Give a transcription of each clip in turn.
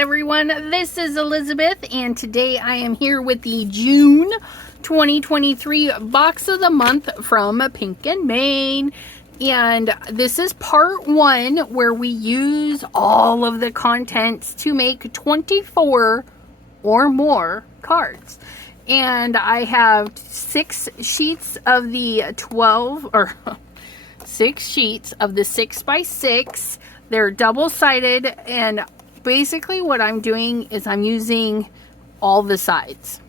everyone, this is Elizabeth, and today I am here with the June 2023 box of the month from Pink&Main. And this is part 1 where we use all of the contents to make 24 or more cards. And I have 6 sheets of the 6 sheets of the 6x6. They're double-sided, and basically what I'm doing is I'm using all the sides.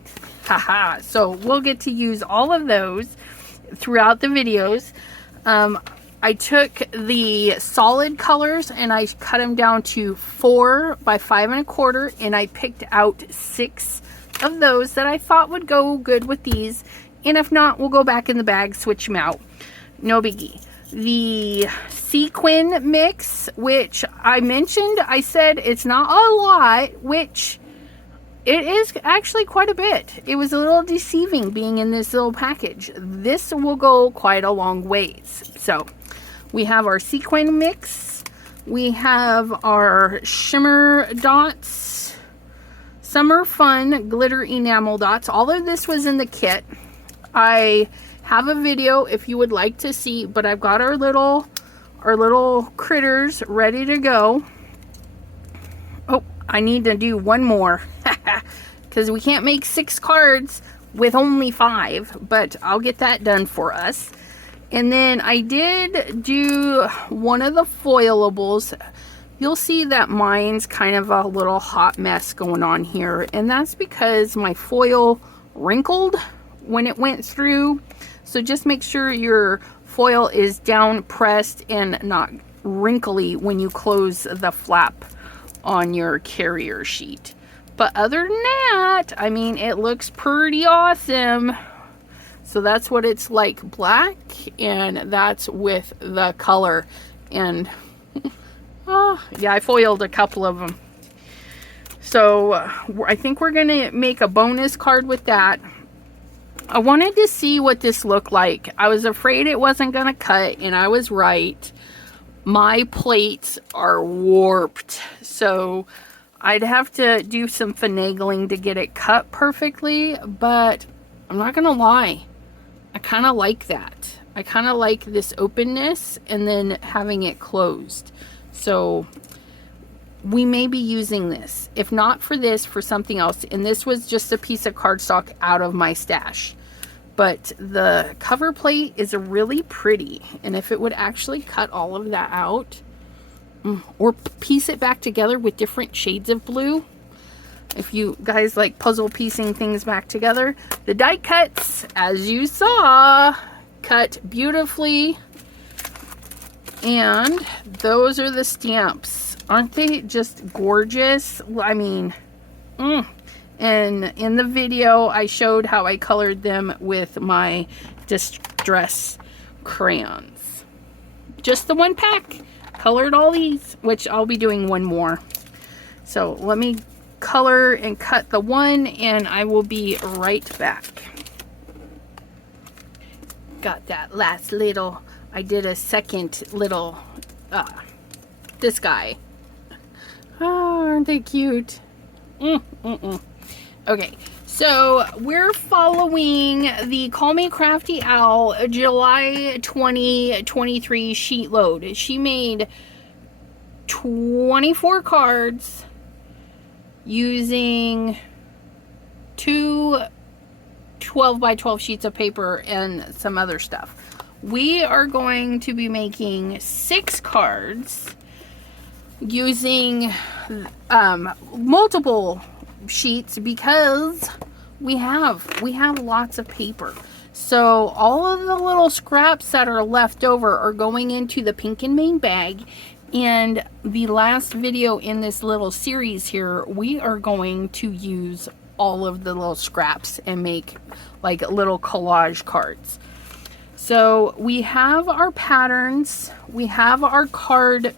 Haha. So we'll get to use all of those throughout the videos. I took the solid colors and I cut them down to 4 by 5 1/4, and I picked out 6 of those that I thought would go good with these. And if not, we'll go back in the bag, switch them out. No biggie. The sequin mix, which I mentioned, I said it's not a lot, which it is actually quite a bit. It was a little deceiving being in this little package. This will go quite a long ways. So we have our sequin mix, we have our shimmer dots, summer fun glitter enamel dots. All of this was in the kit. I have a video if you would like to see, but I've got our little critters ready to go. Oh, I need to do one more because we can't make 6 cards with only 5, but I'll get that done for us. And then I did do one of the foilables. You'll see that mine's kind of a little hot mess going on here, and that's because my foil wrinkled when it went through. So just make sure your foil is down pressed and not wrinkly when you close the flap on your carrier sheet. But other than that, I mean, it looks pretty awesome. So that's what it's like, black, and that's with the color. And oh yeah, I foiled a couple of them. So I think we're gonna make a bonus card with that. I wanted to see what this looked like. I was afraid it wasn't gonna cut, and I was right. My plates are warped, so I'd have to do some finagling to get it cut perfectly, but I'm not gonna lie, I kind of like that. I kind of like this openness and then having it closed. So we may be using this, if not for this, for something else. And this was just a piece of cardstock out of my stash. But the cover plate is really pretty, and if it would actually cut all of that out or piece it back together with different shades of blue, if you guys like puzzle piecing things back together, the die cuts, as you saw, cut beautifully. And those are the stamps. Aren't they just gorgeous? I mean, and in the video I showed how I colored them with my distress crayons. Just the one pack. Colored all these, which I'll be doing one more. So let me color and cut the one, and I will be right back. Got that last little, I did a second little, this guy. Oh, aren't they cute? Okay, so we're following the Call Me Crafty Owl July 2023 sheet load. She made 24 cards using 2 12 by 12 sheets of paper and some other stuff. We are going to be making 6 cards using multiple sheets because we have lots of paper. So all of the little scraps that are left over are going into the Pink&Main bag. And the last video in this little series here, we are going to use all of the little scraps and make like little collage cards. So we have our patterns, we have our card.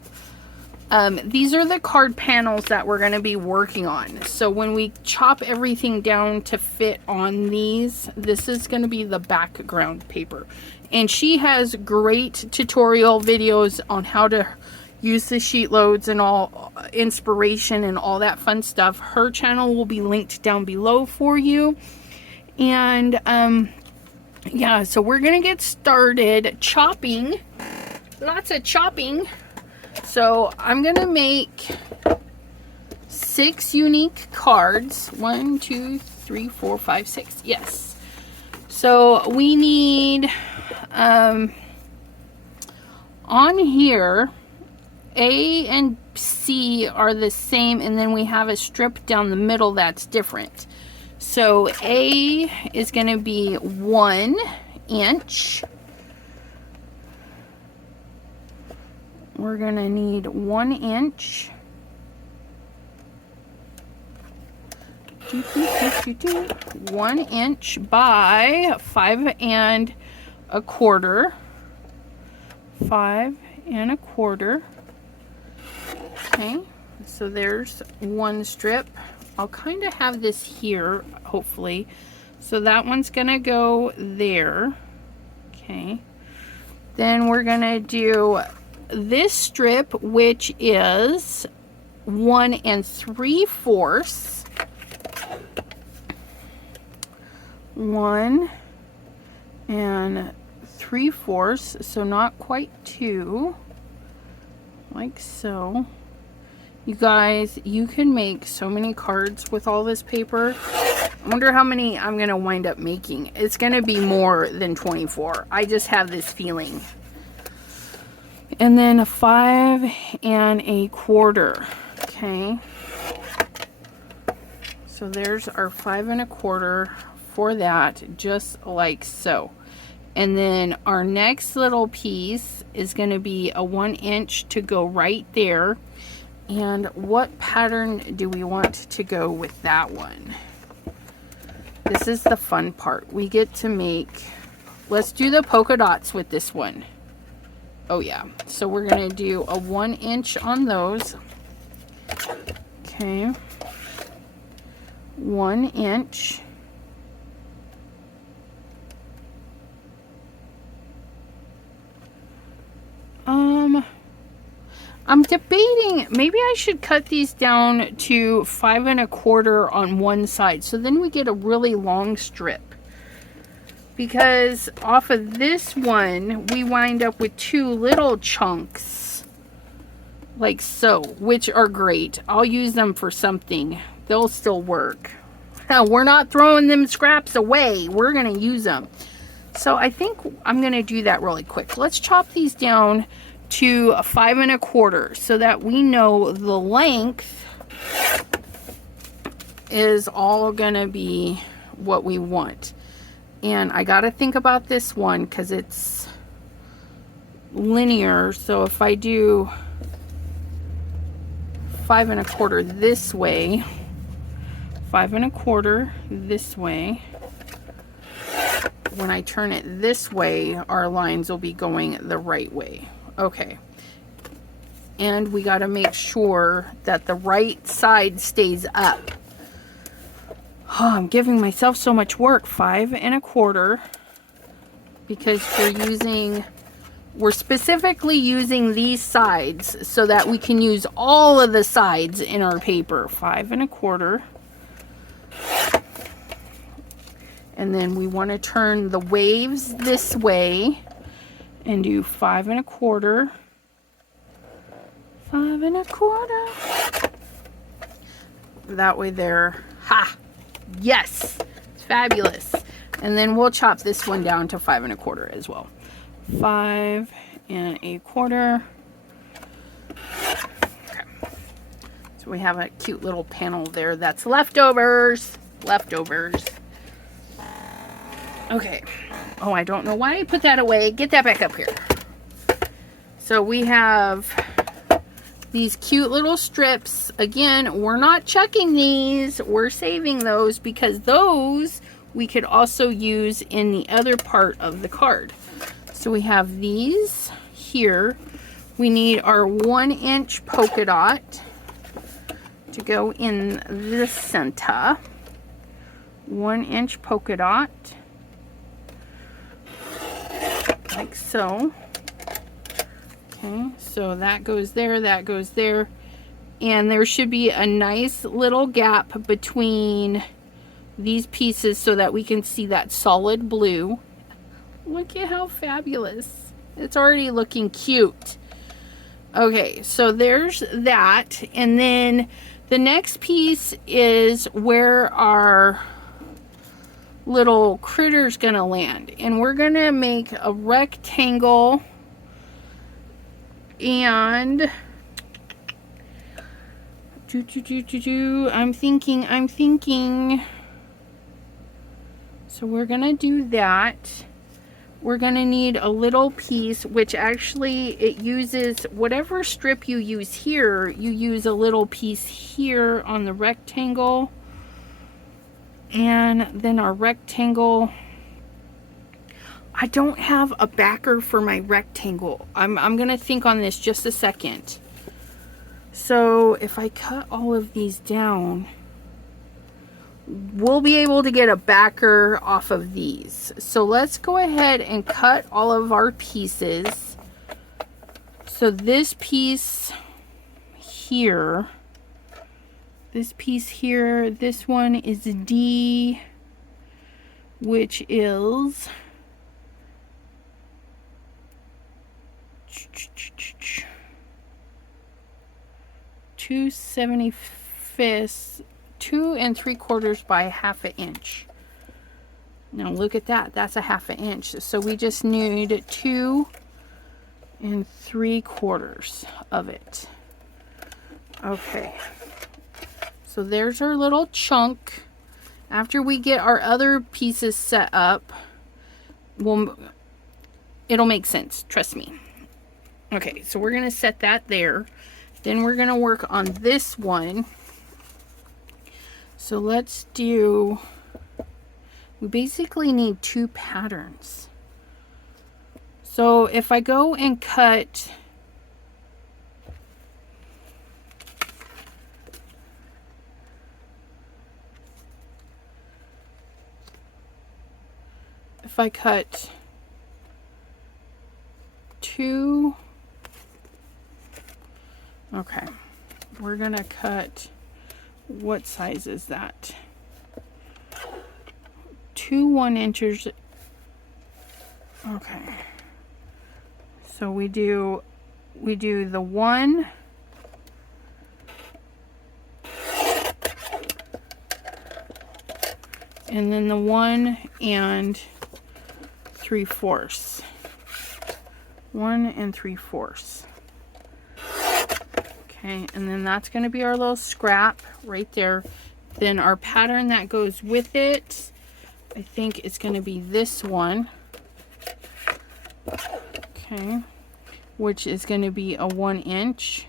These are the card panels that we're going to be working on. So when we chop everything down to fit on these, this is going to be the background paper. And she has great tutorial videos on how to use the sheet loads and all inspiration and all that fun stuff. Her channel will be linked down below for you. And yeah, so we're gonna get started chopping. Lots of chopping. So I'm gonna make 6 unique cards. 1, 2, 3, 4, 5, 6. Yes. So we need on here, A and C are the same, and then we have a strip down the middle that's different. So A is going to be 1 inch. We're going to need 1 inch. 1 inch by 5 1/4. 5 1/4. Okay, so there's one strip. I'll kind of have this here, hopefully. So that one's gonna go there. Okay. Then we're gonna do this strip, which is 1 3/4. 1 3/4, so not quite 2, like so. You guys, you can make so many cards with all this paper. I wonder how many I'm gonna wind up making. It's gonna be more than 24. I just have this feeling. And then a 5 1/4. Okay. So there's our 5 1/4 for that, just like so. And then our next little piece is going to be a 1 inch to go right there. And what pattern do we want to go with that one? This is the fun part. We get to make, let's do the polka dots with this one. Oh yeah, so we're going to do a 1 inch on those. Okay, 1 inch. I'm debating, maybe I should cut these down to 5 1/4 on one side, so then we get a really long strip. Because off of this one, we wind up with 2 little chunks, like so, which are great. I'll use them for something. They'll still work. We're not throwing them scraps away. We're going to use them. So I think I'm going to do that really quick. Let's chop these down to a 5 1/4 so that we know the length is all gonna be what we want. And I gotta think about this one because it's linear. So if I do 5 1/4 this way, 5 1/4 this way, when I turn it this way, our lines will be going the right way. Okay, and we got to make sure that the right side stays up. Oh, I'm giving myself so much work. 5 1/4, because we're specifically using these sides so that we can use all of the sides in our paper. 5 1/4. And then we want to turn the waves this way and do 5 1/4, 5 1/4. That way there. Ha! Yes! It's fabulous. And then we'll chop this one down to 5 1/4 as well. 5 1/4. Okay. So we have a cute little panel there that's leftovers. Leftovers. Okay. Oh, I don't know why I put that away. Get that back up here. So we have these cute little strips. Again, we're not chucking these. We're saving those because those we could also use in the other part of the card. So we have these here. We need our 1 inch polka dot to go in the center. 1 inch polka dot. Like so. Okay, so that goes there, that goes there. And there should be a nice little gap between these pieces so that we can see that solid blue. Look at how fabulous. It's already looking cute. Okay, so there's that. And then the next piece is where our little critter's gonna land. And we're gonna make a rectangle, and I'm thinking. So we're gonna do that. We're gonna need a little piece, which actually it uses whatever strip you use here, you use a little piece here on the rectangle. And then our rectangle, I don't have a backer for my rectangle. I'm gonna think on this just a second. So if I cut all of these down, we'll be able to get a backer off of these. So let's go ahead and cut all of our pieces. So this piece here, this piece here, this one is D, which is 2/75, 2 3/4 by 1/2 inch. Now look at that, that's a 1/2 inch. So we just need 2 3/4 of it. Okay, so there's our little chunk. After we get our other pieces set up, it'll make sense, trust me. Okay, so we're gonna set that there. Then we're gonna work on this one. So let's do, we basically need 2 patterns. So if I go and cut if I cut 2, okay, we're gonna cut, what size is that? 2 1-inches. Okay, so we do the 1, and then the 1 3/4. 1 3/4. Okay, and then that's going to be our little scrap right there. Then our pattern that goes with it, I think it's going to be this one. Okay, which is going to be a 1 inch.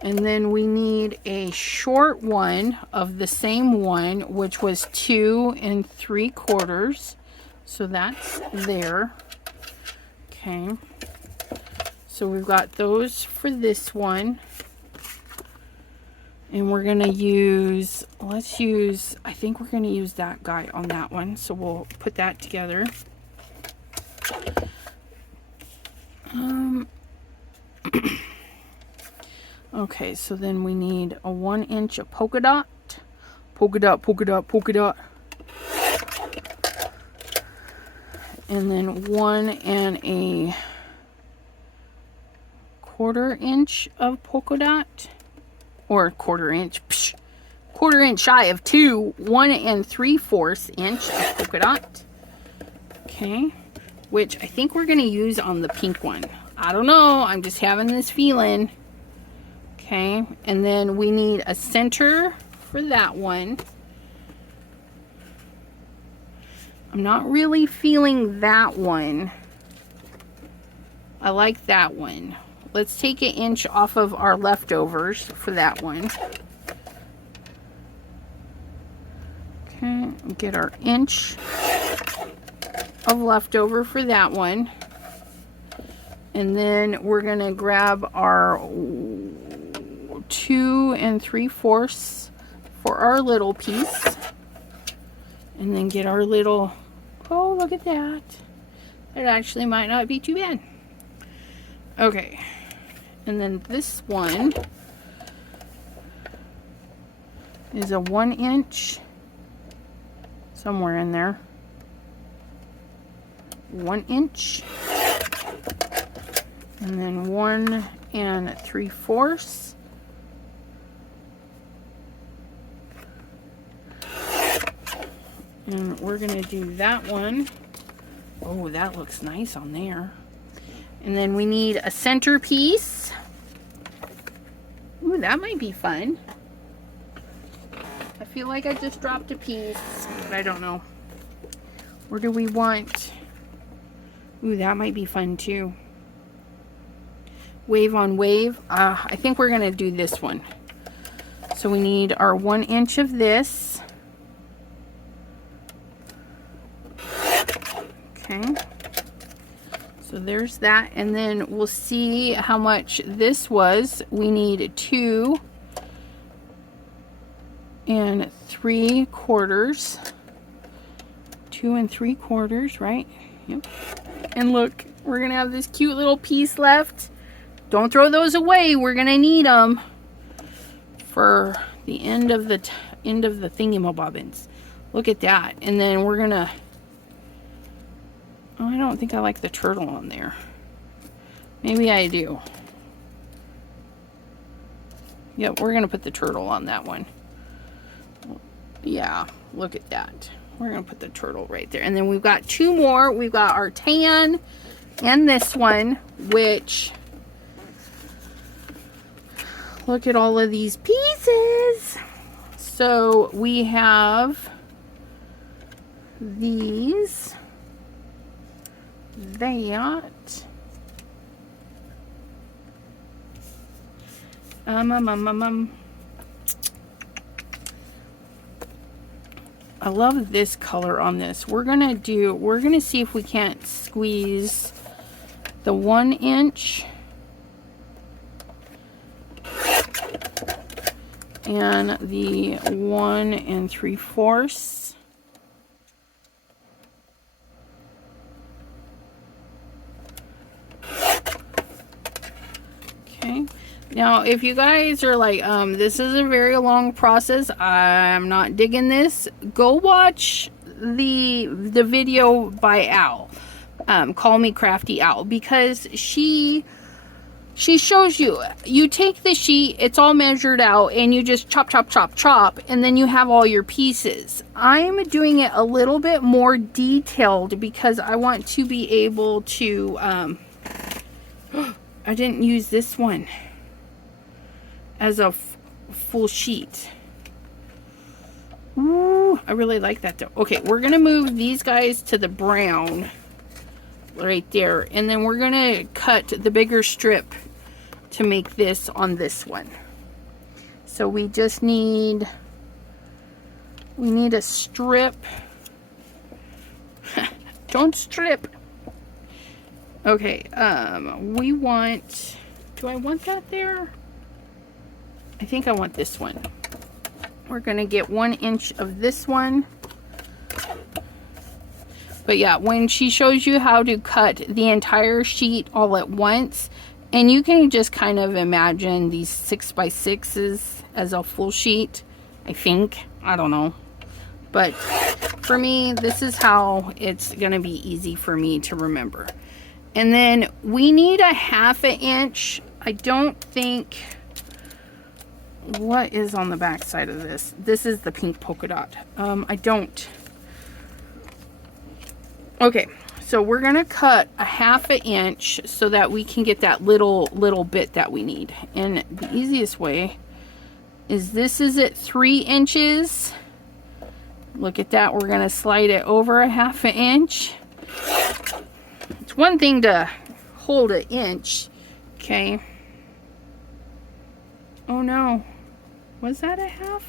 And then we need a short one of the same one, which was 2 3/4. So that's there. Okay. So we've got those for this one. And we're going to use, I think we're going to use that guy on that one. So we'll put that together. Okay, so then we need a 1 inch of polka dot. Polka dot, polka dot, polka dot. And then 1 1/4 inch of polka dot. Or 1/4 inch. Psh, 1/4 inch shy of 2. 1 3/4 inch of polka dot. Okay. Which I think we're going to use on the pink one. I don't know. I'm just having this feeling. Okay. And then we need a center for that one. I'm not really feeling that one. I like that one. Let's take 1 inch off of our leftovers for that one. Okay, get our 1 inch of leftover for that one. And then we're gonna grab our 2 3/4 for our little piece. And then get our little, oh, look at that. It actually might not be too bad. Okay. And then this one is a 1 inch, somewhere in there. 1 inch. And then 1 3/4. And we're gonna do that one. Oh, that looks nice on there. And then we need a centerpiece. Ooh, that might be fun. I feel like I just dropped a piece, but I don't know. Or do we want... Ooh, that might be fun too. Wave on wave. I think we're gonna do this one. So we need our 1 inch of this. Okay. So there's that, and then we'll see how much this was. We need 2 3/4. 2 3/4, right? Yep. And look, we're gonna have this cute little piece left. Don't throw those away. We're gonna need them for the end of the thingamabobbins. Look at that. And then we're gonna... Oh, I don't think I like the turtle on there. Maybe I do. Yep, we're gonna put the turtle on that one. Yeah, look at that. We're gonna put the turtle right there. And then we've got 2 more. We've got our tan and this one, which... Look at all of these pieces. So we have these, that, I love this color on this. We're gonna see if we can't squeeze the 1 inch and the 1 3/4. Okay. Now, if you guys are like, this is a very long process, I'm not digging this, go watch the video by Al. Call Me Crafty Al, because she shows you, you take the sheet, it's all measured out, and you just chop, chop, chop, chop, and then you have all your pieces. I'm doing it a little bit more detailed because I want to be able to, I didn't use this one as a full sheet. Ooh, I really like that though. Okay, we're gonna move these guys to the brown right there, and then we're gonna cut the bigger strip to make this on this one. So we just need, we need a strip. Don't strip. Okay, we want, do I want that there? I think I want this one. We're gonna get 1 inch of this one. But yeah, when she shows you how to cut the entire sheet all at once, and you can just kind of imagine these 6x6s as a full sheet, I think. I don't know. But for me, this is how it's gonna be easy for me to remember. And then we need a 1/2 inch. I don't think, what is on the back side of this? This is the pink polka dot. I don't. Okay, so we're gonna cut a 1/2 inch so that we can get that little bit that we need. And the easiest way is, this is at 3 inches. Look at that, we're gonna slide it over a 1/2 inch. It's one thing to hold an inch, okay? Oh no, was that a 1/2?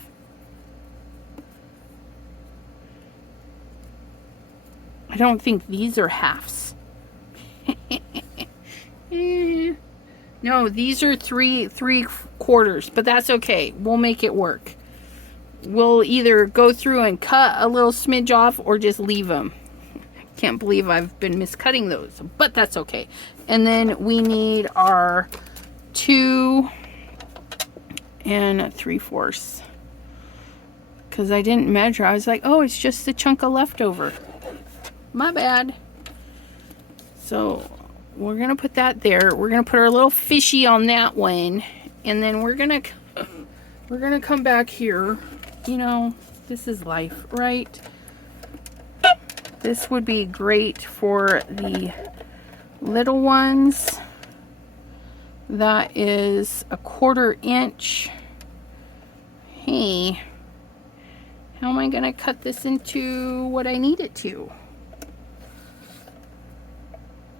I don't think these are halves. No, these are 3/4, but that's okay. We'll make it work. we'll either go through and cut a little smidge off or just leave them. Can't believe I've been miscutting those, but that's okay. And then we need our 2 3/4, because I didn't measure. I was like, oh, it's just a chunk of leftover. My bad. So we're gonna put that there. We're gonna put our little fishy on that one, and then we're gonna come back here. You know, this is life, right? This would be great for the little ones. That is a 1/4 inch. Hey, how am I gonna cut this into what I need it to?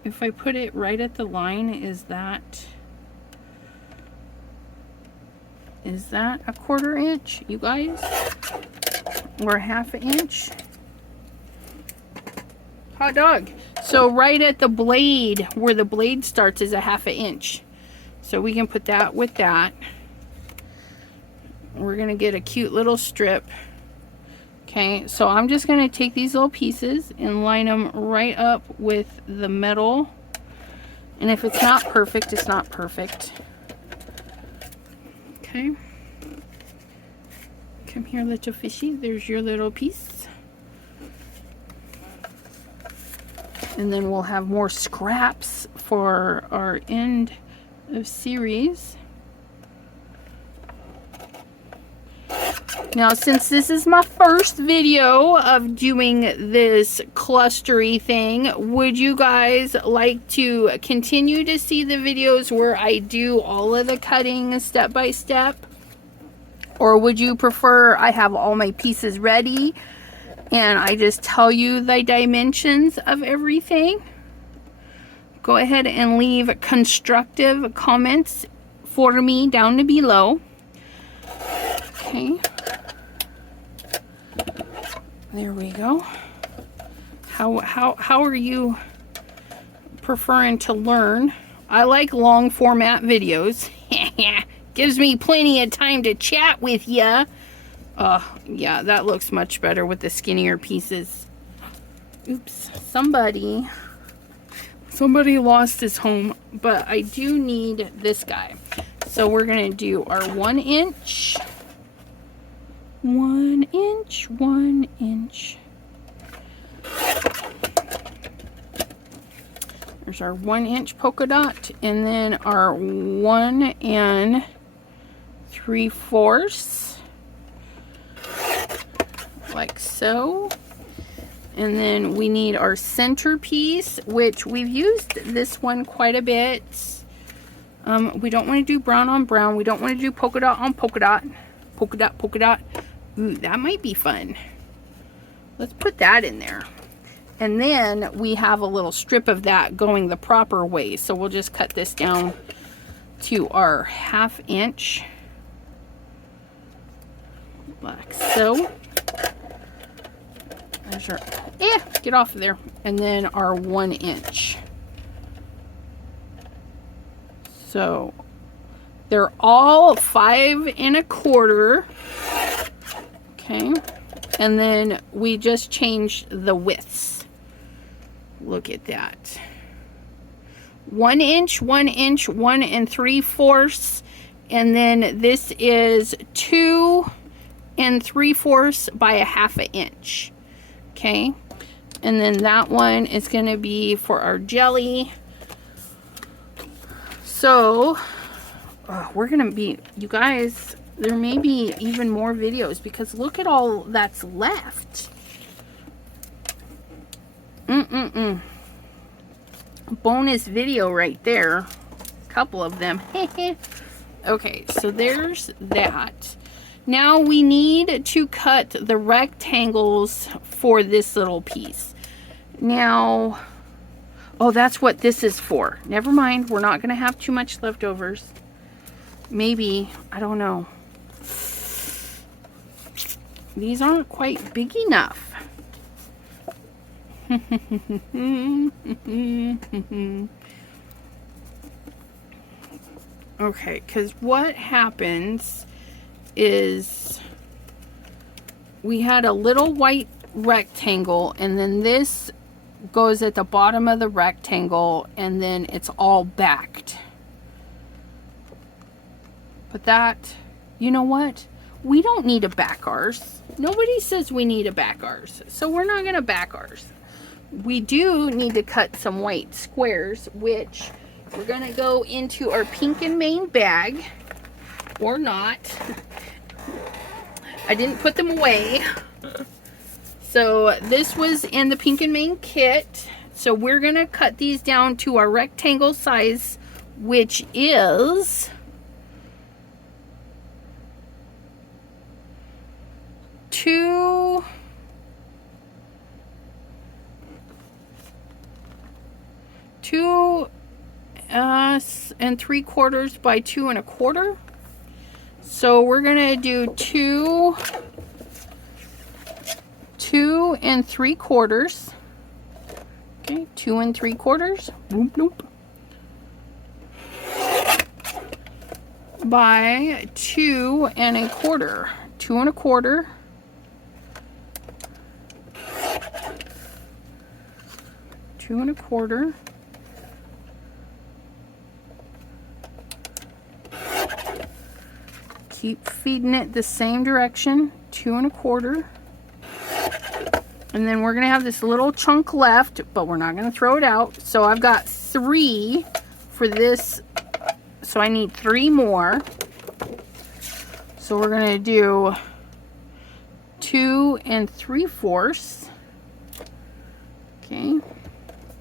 If I put it right at the line, is that a 1/4 inch, you guys? Or 1/2 inch? Hot dog. So right at the blade, where the blade starts, is a 1/2 inch. So we can put that with that. We're gonna get a cute little strip. Okay, so I'm just gonna take these little pieces and line them right up with the metal. And if it's not perfect, it's not perfect. Okay. Come here, little fishy. There's your little piece. And then we'll have more scraps for our end of series. Now, since this is my first video of doing this clustery thing, would you guys like to continue to see the videos where I do all of the cutting step by step? Or would you prefer I have all my pieces ready and I just tell you the dimensions of everything? Go ahead and leave constructive comments for me down below. Okay. There we go. How are you preferring to learn? I like long format videos. Gives me plenty of time to chat with ya. Yeah, that looks much better with the skinnier pieces. Oops, somebody lost his home, but I do need this guy. So we're gonna do our 1 inch. 1 inch, 1 inch. There's our 1 inch polka dot, and then our 1 3/4, like so. And then we need our centerpiece, which we've used this one quite a bit. We don't want to do brown on brown. We don't want to do polka dot on polka dot. Polka dot, polka dot. Ooh, that might be fun. Let's put that in there. And then we have a little strip of that going the proper way. So we'll just cut this down to our 1/2 inch. Like so. There's our, get off of there. And then our 1 inch. So they're all 5 1/4. Okay. And then we just changed the widths. Look at that. 1 inch, 1 inch, 1 3/4. And then this is 2 3/4 by a 1/2 inch. Okay. And then that one is going to be for our jelly. So we're going to be, you guys, there may be even more videos because look at all that's left. Bonus video right there. A couple of them. Okay, so there's that. Now we need to cut the rectangles for this little piece. Now, oh, that's what this is for. Never mind, we're not going to have too much leftovers. Maybe, I don't know. These aren't quite big enough. Okay, because what happens is we had a little white rectangle, and then this goes at the bottom of the rectangle, and then it's all backed. But that, you know what? We don't need to back ours. Nobody says we need to back ours, so we're not going to back ours. We do need to cut some white squares, which we're going to go into our Pink&Main bag, or not. I didn't put them away. So this was in the Pink&Main kit. So we're going to cut these down to our rectangle size, which is 2 3/4 by 2 1/4. So we're gonna do 2 3/4. Okay, 2 3/4. Nope, nope. By 2 1/4. 2 1/4. 2 1/4. Keep feeding it the same direction. 2 1/4. And then we're gonna have this little chunk left, but we're not gonna throw it out. So I've got 3 for this. So I need 3 more. So we're gonna do 2 3/4. Okay,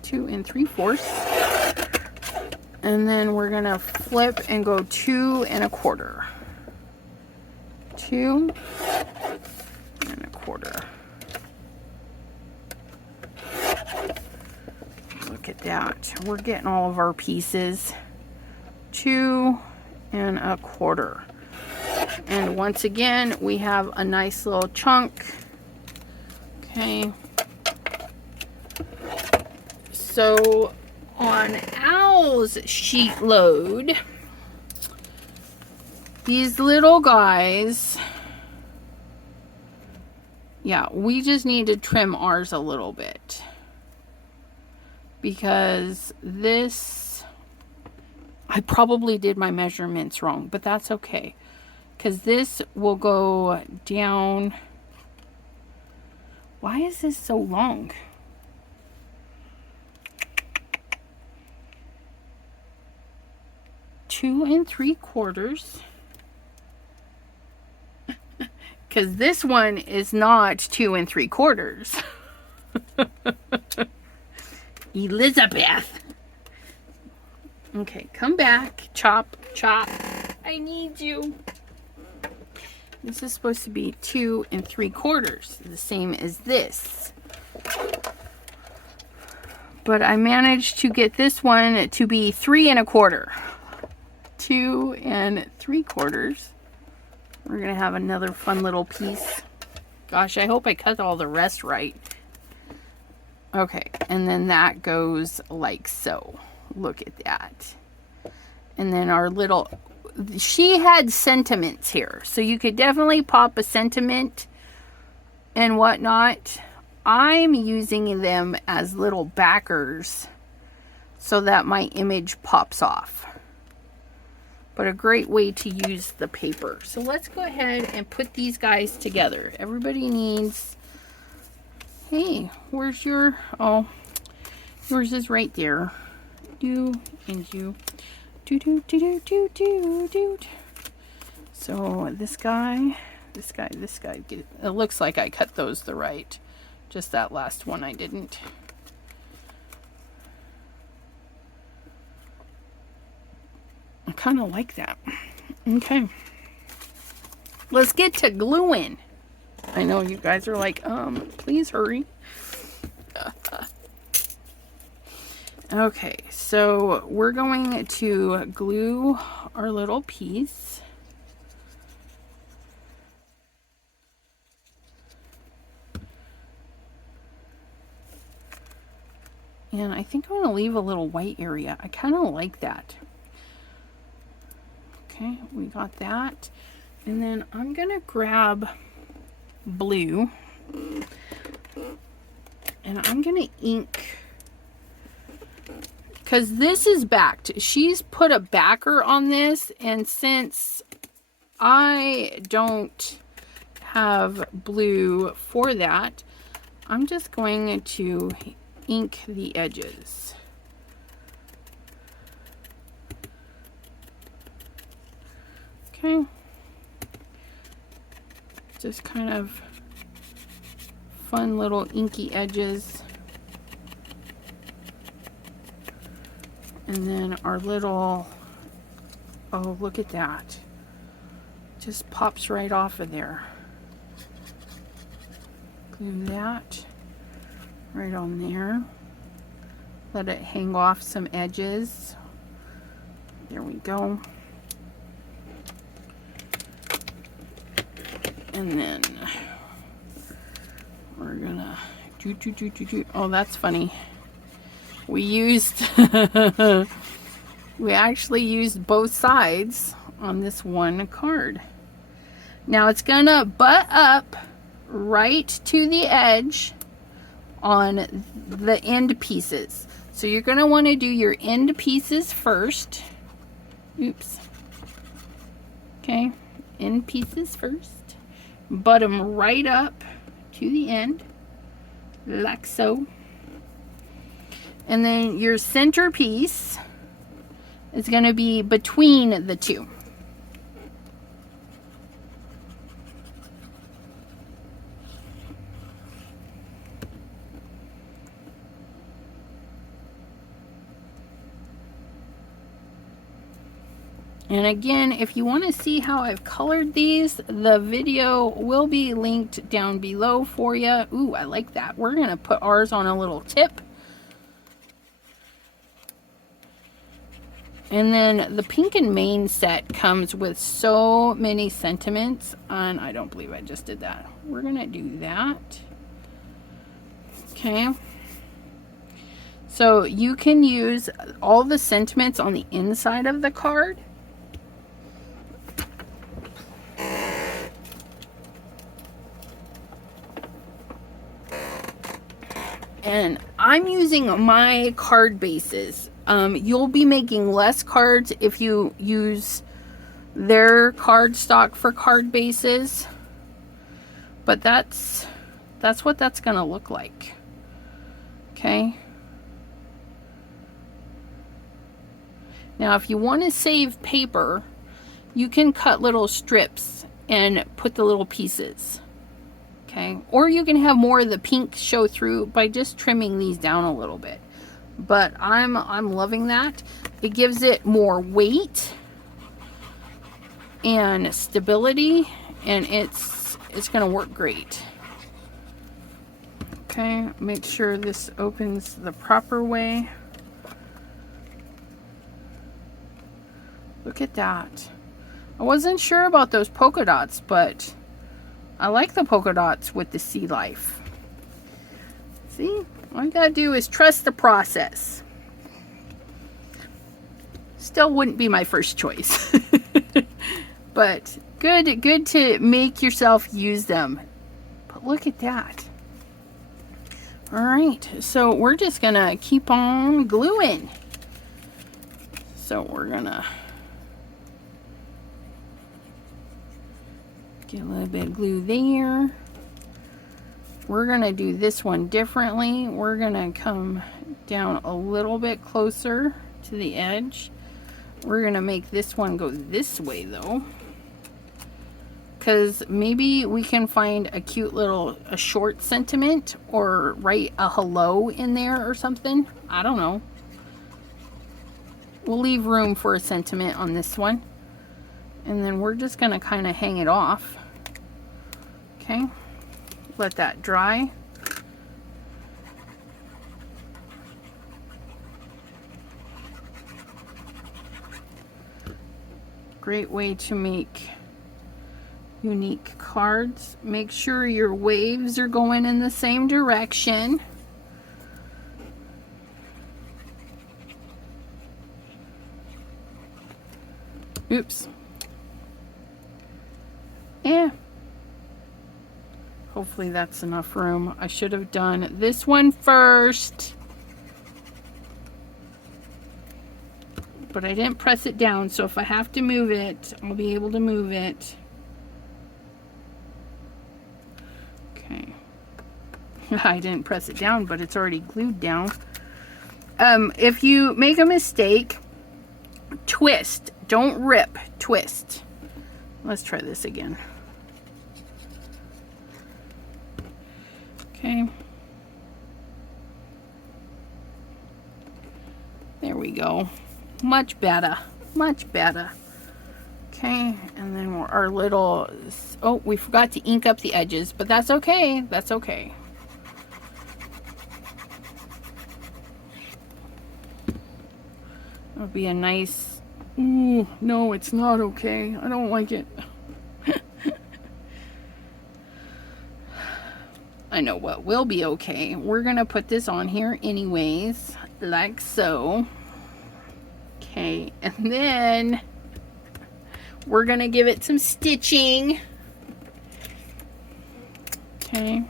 2 3/4. And then we're gonna flip and go 2 1/4. 2 1/4. Look at that. We're getting all of our pieces. 2 1/4. And once again, we have a nice little chunk. Okay. So on Al's sheet load, these little guys, yeah, we just need to trim ours a little bit, because this, I probably did my measurements wrong, but that's okay, because this will go down. Why is this so long? Two 3/4. Because this one is not 2 3/4. Elizabeth. Okay, come back. Chop, chop. I need you. This is supposed to be 2 3/4, the same as this. But I managed to get this one to be 3 1/4. 2 3/4. We're gonna have another fun little piece. Gosh, I hope I cut all the rest right. Okay, and then that goes like so. Look at that. And then our little, she had sentiments here, so you could definitely pop a sentiment and whatnot. I'm using them as little backers so that my image pops off. But a great way to use the paper. So let's go ahead and put these guys together. Everybody needs, hey, where's your, oh, yours is right there. Do, and you, do, do, do, do, do, do, do. So this guy, it looks like I cut those the right. Just that last one I didn't. I kind of like that. Okay. Let's get to gluing. I know you guys are like, please hurry. Okay, so we're going to glue our little piece. And I think I'm going to leave a little white area. I kind of like that. Okay, we got that. And then I'm going to grab blue. And I'm going to ink, because this is backed. She's put a backer on this, and since I don't have blue for that, I'm just going to ink the edges. Okay. Just kind of fun little inky edges. And then our little, oh, look at that. Just pops right off of there. Glue that right on there. Let it hang off some edges. There we go. And then we're gonna do. Oh, that's funny. We used we actually used both sides on this one card. Now it's gonna butt up right to the edge on the end pieces. So you're gonna want to do your end pieces first. Oops. Okay, end pieces first. Butt them right up to the end, like so. And then your center piece is going to be between the two. And again, if you want to see how I've colored these, the video will be linked down below for you. Ooh, I like that. We're going to put ours on a little tip. And then the Pink&Main set comes with so many sentiments, and I don't believe I just did that. We're going to do that. Okay. So you can use all the sentiments on the inside of the card. And I'm using my card bases. You'll be making less cards if you use their card stock for card bases. But that's what that's going to look like. Okay. Now, if you want to save paper, you can cut little strips and put the little pieces. Okay, or you can have more of the pink show through by just trimming these down a little bit. But I'm loving that. It gives it more weight and stability, and it's gonna work great. Okay, make sure this opens the proper way. Look at that. I wasn't sure about those polka dots, but I like the polka dots with the sea life. See, all you gotta do is trust the process. Still wouldn't be my first choice. But good to make yourself use them. But look at that. All right, so we're just gonna keep on gluing. So we're gonna get a little bit of glue there. We're gonna do this one differently. We're gonna come down a little bit closer to the edge. We're gonna make this one go this way though, because maybe we can find a cute little short sentiment or write a hello in there or something. I don't know. We'll leave room for a sentiment on this one, and then we're just gonna kind of hang it off. Okay, let that dry. Great way to make unique cards. Make sure your waves are going in the same direction. Oops. Yeah. Hopefully that's enough room. I should have done this one first, but I didn't press it down, so if I have to move it, I'll be able to move it. Okay. I didn't press it down, but it's already glued down. If you make a mistake, twist. Don't rip, twist. Let's try this again. Okay. There we go. Much better. Much better. Okay, and then our little... Oh, we forgot to ink up the edges, but that's okay. That's okay. It'll be a nice... Ooh, no, it's not okay. I don't like it. I know what will be okay. We're gonna put this on here anyways, like so. Okay, and then we're gonna give it some stitching. Okay.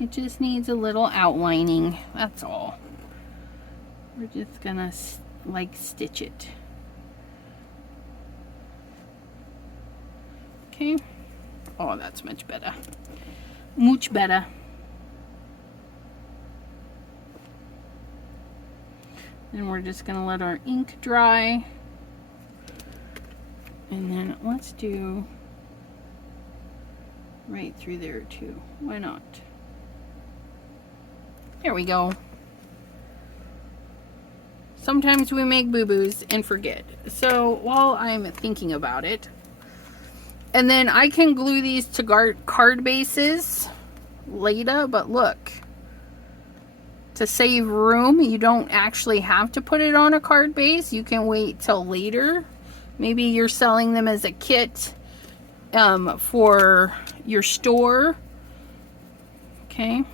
It just needs a little outlining, that's all. We're just gonna like stitch it. Okay. Oh, that's much better. Much better. Then we're just gonna let our ink dry. And then let's do right through there too. Why not? There we go. Sometimes we make boo-boos and forget. So while I'm thinking about it, and then I can glue these to card bases later, but look, to save room, you don't actually have to put it on a card base. You can wait till later. Maybe you're selling them as a kit for your store. Okay.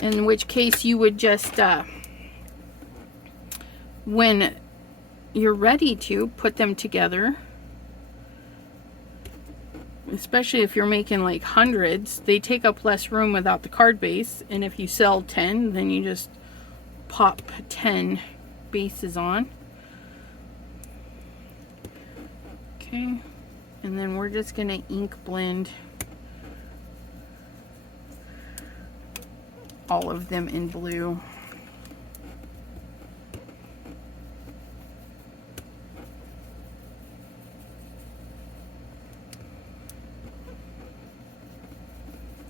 In which case you would just, when you're ready to, put them together. Especially if you're making like hundreds, they take up less room without the card base. And if you sell 10, then you just pop 10 bases on. Okay, and then we're just gonna ink blend all of them in blue.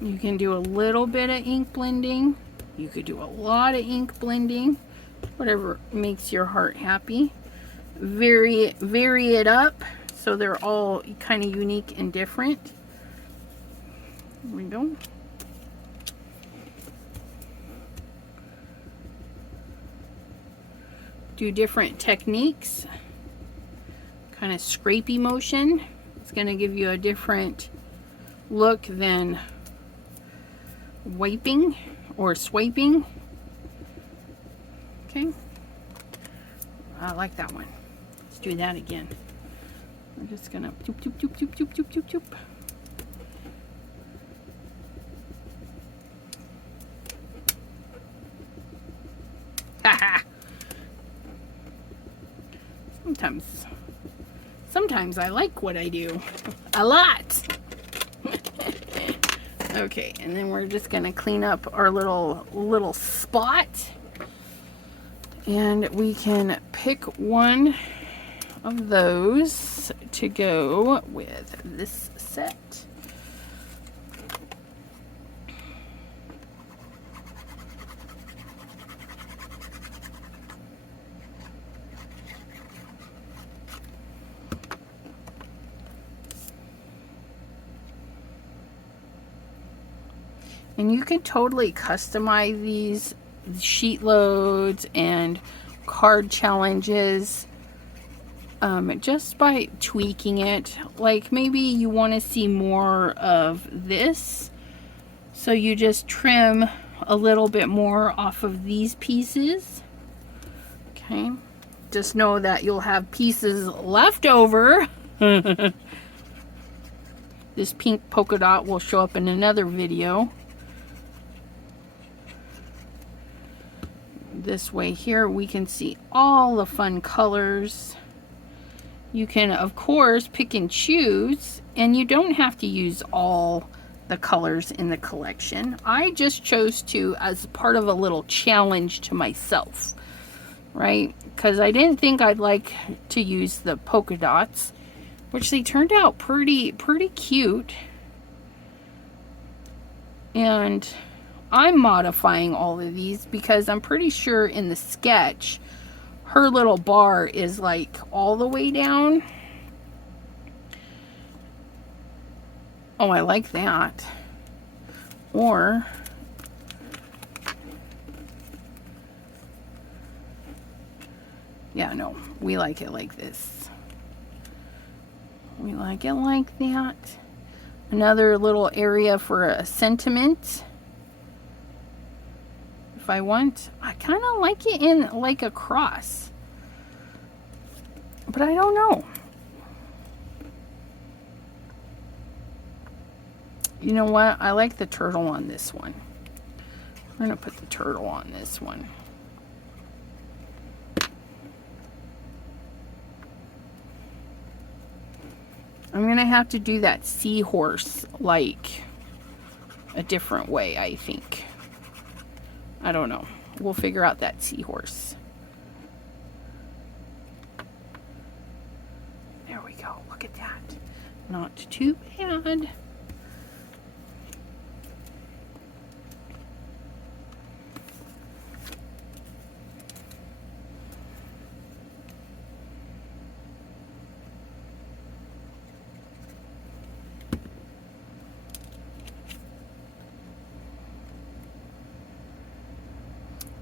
You can do a little bit of ink blending. You could do a lot of ink blending. Whatever makes your heart happy. Vary it up so they're all kind of unique and different. There we go. Do different techniques. Kind of scrapey motion. It's going to give you a different look than wiping or swiping. Okay, I like that one. Let's do that again. We're just gonna doop doop doop doop doop doop doop doop. Haha. Sometimes I like what I do a lot. Okay, and then we're just gonna clean up our little spot, and we can pick one of those to go with this set. And you can totally customize these sheet loads and card challenges just by tweaking it. Like maybe you want to see more of this, so you just trim a little bit more off of these pieces. Okay, just know that you'll have pieces left over. This pink polka dot will show up in another video. This way here we can see all the fun colors. You can of course pick and choose, and you don't have to use all the colors in the collection. I just chose to as part of a little challenge to myself, right? Because I didn't think I'd like to use the polka dots, which they turned out pretty cute. And I'm modifying all of these because I'm pretty sure in the sketch her little bar is like all the way down. Oh, I like that. Or yeah, no, we like it like this. We like it like that. Another little area for a sentiment. If I want, I kind of like it in like a cross, but I don't know. You know what? I like the turtle on this one. I'm gonna put the turtle on this one. I'm gonna have to do that seahorse like a different way, I think. I don't know. We'll figure out that seahorse. There we go. Look at that. Not too bad.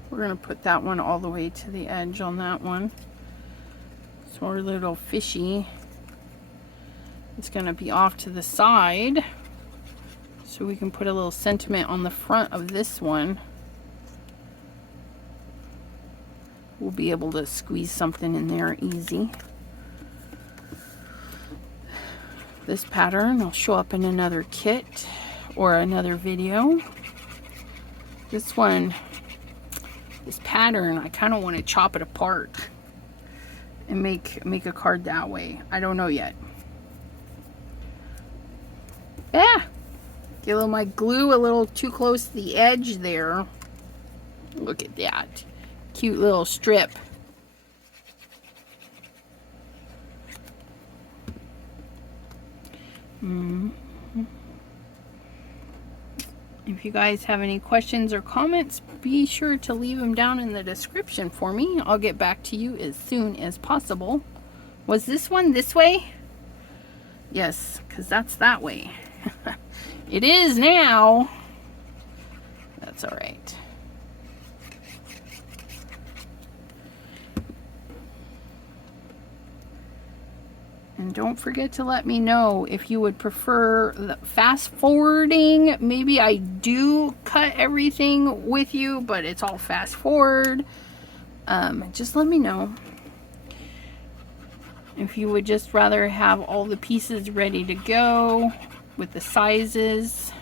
We're going to put that one all the way to the edge on that one. So our little fishy is going to be off to the side. So we can put a little sentiment on the front of this one. We'll be able to squeeze something in there easy. This pattern will show up in another kit or another video. This one, this pattern, I kind of want to chop it apart and make a card that way. I don't know yet. Yeah, get my glue a little too close to the edge there. Look at that cute little strip. If you guys have any questions or comments, be sure to leave them down in the description for me. I'll get back to you as soon as possible. Was this one this way? Yes, because that's that way. It is now. That's all right. And don't forget to let me know if you would prefer the fast forwarding. Maybe I do cut everything with you, but it's all fast forward. Just let me know. If you would just rather have all the pieces ready to go with the sizes.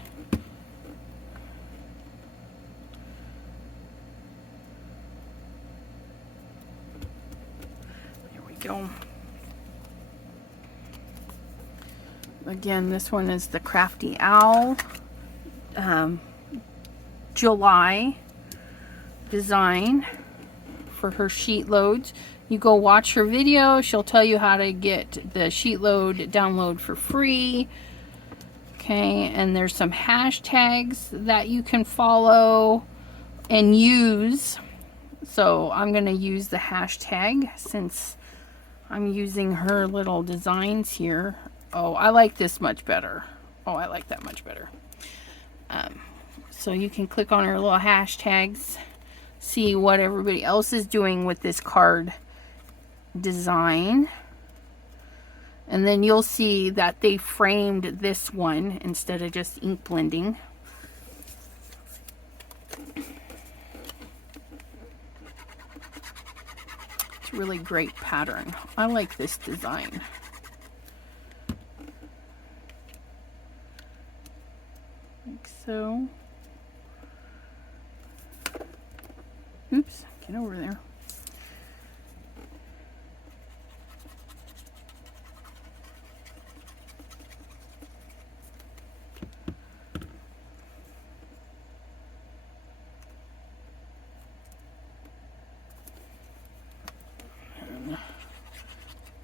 There we go. Again, this one is the Crafty Owl July design for her sheet loads. You go watch her video. She'll tell you how to get the sheet load download for free. Okay, and there's some hashtags that you can follow and use. So I'm going to use the hashtag since I'm using her little designs here. Oh, I like this much better. Oh, I like that much better. So you can click on her little hashtags, see what everybody else is doing with this card design. And then you'll see that they framed this one instead of just ink blending. It's really great pattern. I like this design. Like so. Oops, get over there.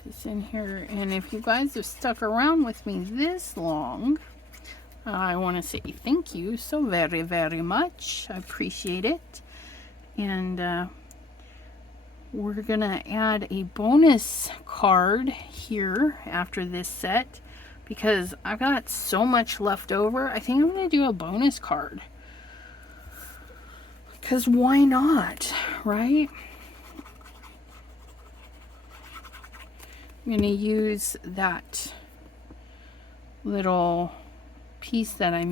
This in here, and if you guys have stuck around with me this long, I want to say thank you so very, very much. I appreciate it. And we're gonna add a bonus card here after this set because I've got so much left over. I think I'm gonna do a bonus card because why not, right? I'm gonna use that little piece that I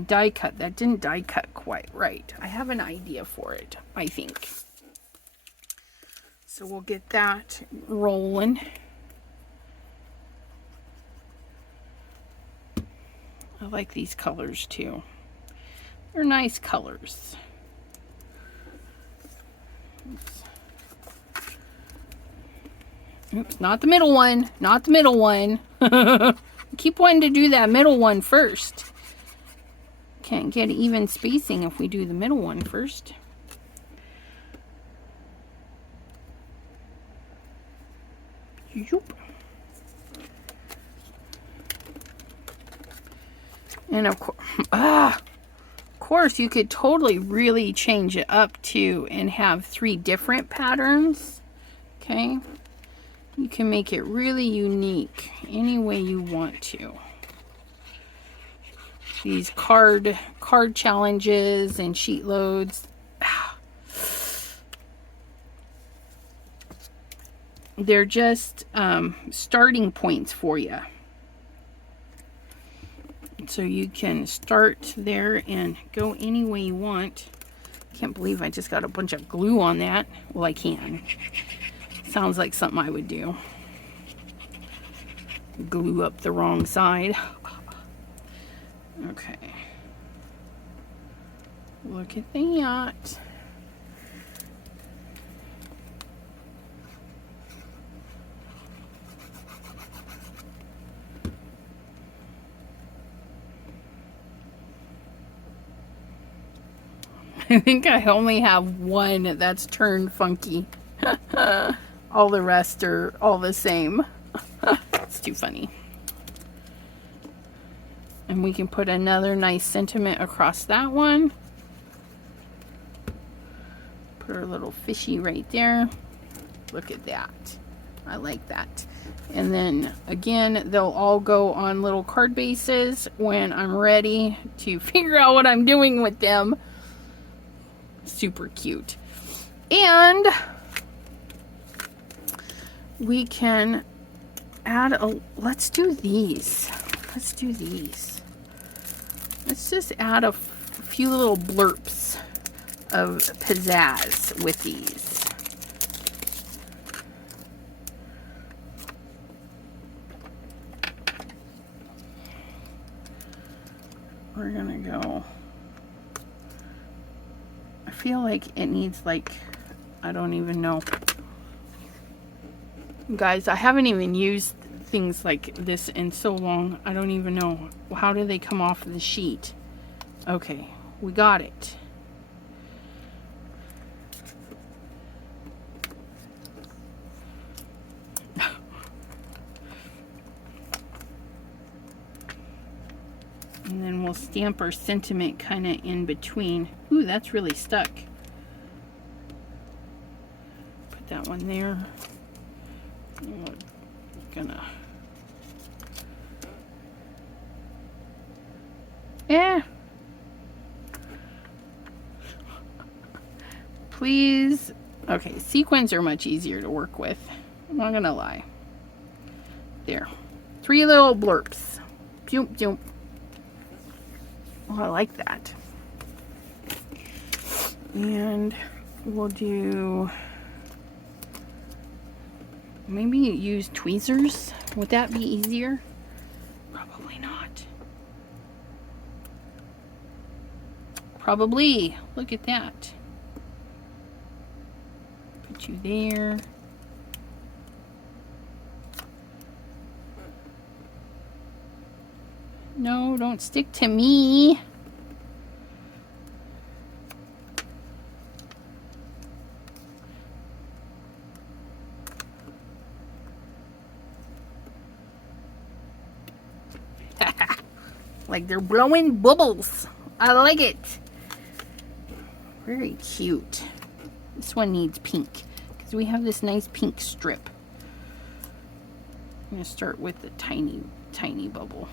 die cut that didn't die cut quite right. I have an idea for it, I think. So we'll get that rolling. I like these colors too. They're nice colors. Oops. Oops, not the middle one. Not the middle one. Keep wanting to do that middle one first. Can't get even spacing if we do the middle one first. Yoop. And of course, you could totally really change it up too and have 3 different patterns. Okay, you can make it really unique any way you want to. These card challenges and sheet loads, they're just starting points for you. So you can start there and go any way you want. Can't believe I just got a bunch of glue on that. Well, I can. Sounds like something I would do. Glue up the wrong side. Okay. Look at that. I think I only have one that's turned funky. All the rest are all the same. It's too funny. And we can put another nice sentiment across that one. Put our little fishy right there. Look at that. I like that. And then again, they'll all go on little card bases when I'm ready to figure out what I'm doing with them. Super cute. And we can add let's do these. Let's do these. Let's just add a few little blurps of pizzazz with these. We're gonna go. I feel like it needs, like, I don't even know. Guys, I haven't even used things like this in so long. I don't even know. How do they come off the sheet? Okay, we got it. And then we'll stamp our sentiment kind of in between. Ooh, that's really stuck. Put that one there. And we're gonna... Yeah. Please. Okay, sequins are much easier to work with. I'm not gonna lie. There. 3 little blurps. Joom, joom. Oh, I like that. And we'll do Maybe use tweezers. Would that be easier? Probably not. Probably. Look at that. Put you there. No, don't stick to me. Like they're blowing bubbles. I like it. Very cute. This one needs pink because we have this nice pink strip. I'm going to start with the tiny bubble.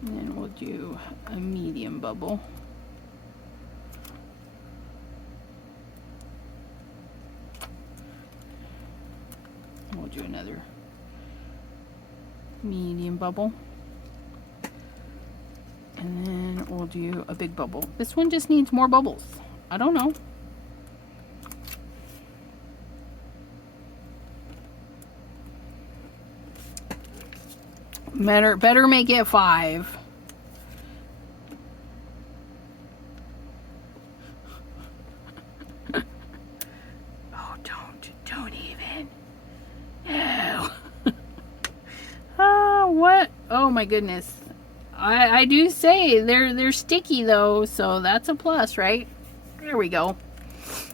And then we'll do a medium bubble. And we'll do another medium bubble. And then we'll do a big bubble. This one just needs more bubbles. I don't know. Better make it 5. Oh, don't even. No. Oh, what? Oh my goodness. I do say they're sticky though, so that's a plus, right? There we go.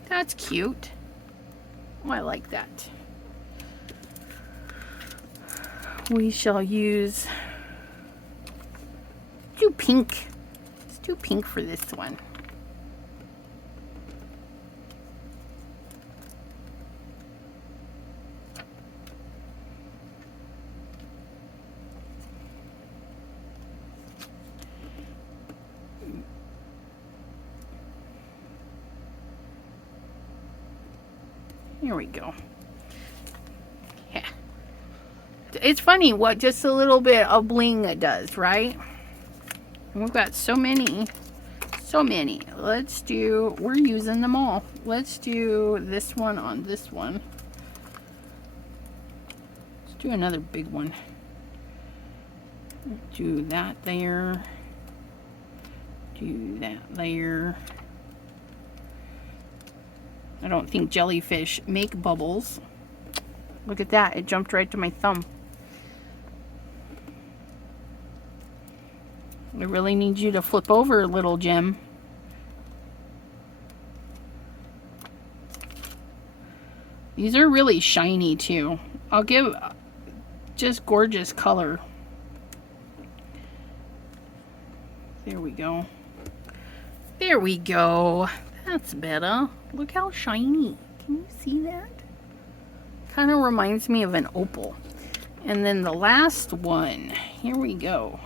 That's cute. Oh, I like that. We shall use pink. Let's do pink for this one. Here we go. Yeah. It's funny what just a little bit of bling does, right? And we've got so many. Let's do, we're using them all. Let's do this one on this one. Let's do another big one. Do that there. Do that there. I don't think jellyfish make bubbles. Look at that. It jumped right to my thumb. I really need you to flip over, little gem. These are really shiny too. I'll give just gorgeous color. There we go. There we go. That's better. Look how shiny. Can you see that? Kind of reminds me of an opal. And then the last one. Here we go.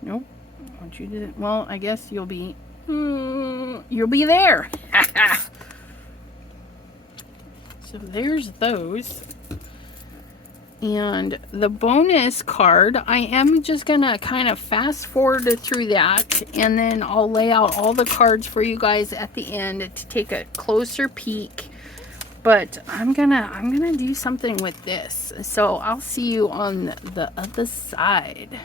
Nope. I want you to, well, I guess you'll be there. So there's those. And the bonus card, I am just gonna kind of fast forward through that, and then I'll lay out all the cards for you guys at the end to take a closer peek. But I'm gonna do something with this. So I'll see you on the other side.